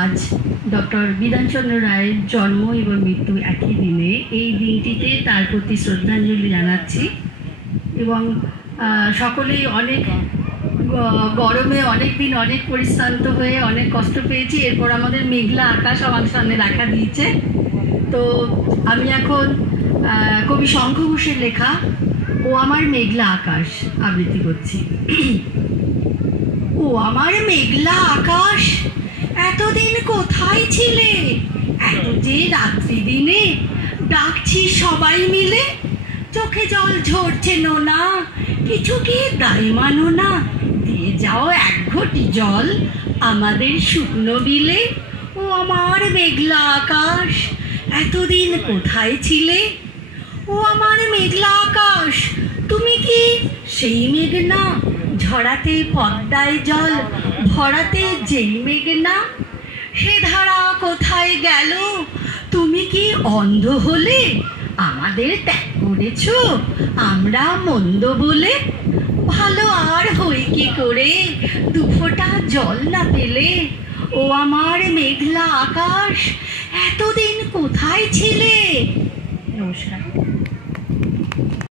আজ ডক্টর বিধানচন্দ্র রায়ের জন্ম এবং মৃত্যু একই দিনে। এই দিনটিতে তার প্রতি শ্রদ্ধাঞ্জলি জানাচ্ছি এবং সকলেই অনেক গরমে অনেক দিন অনেক পরিশ্রান্ত হয়ে অনেক কষ্ট পেয়েছি। এরপর আমাদের মেঘলা আকাশ আমার সামনে দেখা দিয়েছে। তো আমি এখন কবি শঙ্খ ঘোষের লেখা ও আমার মেঘলা আকাশ আবৃত্তি করছি। ও আমার মেঘলা আকাশ, এতদিন কোথায় ছিলে? এত যে রাত্রি দিনে ডাকছি সবাই মিলে, চোখে জল ঝরছে নোনা, কিছু কি দায় মানো না? দিয়ে যাও এক ঘটি জল আমাদের শুকনো বিলে। ও আমার মেঘলা আকাশ, এতদিন কোথায় ছিলে? ও আমার মেঘলা আকাশ, তুমি কি সেই মেঘ না? ঝরাতে পদ্মায় জল ভরাতে যেই মেঘ না? সে ধারা কোথায় গেল? তুমি কি অন্ধ হলে? আমাদের ত্যাগ করেছ আমরা মন্দ বলে? ভালো আর হই কি করে দুফোঁটা জল না পেলে? ও আমার মেঘলা আকাশ, এতদিন কোথায় ছিলে? নমস্কার।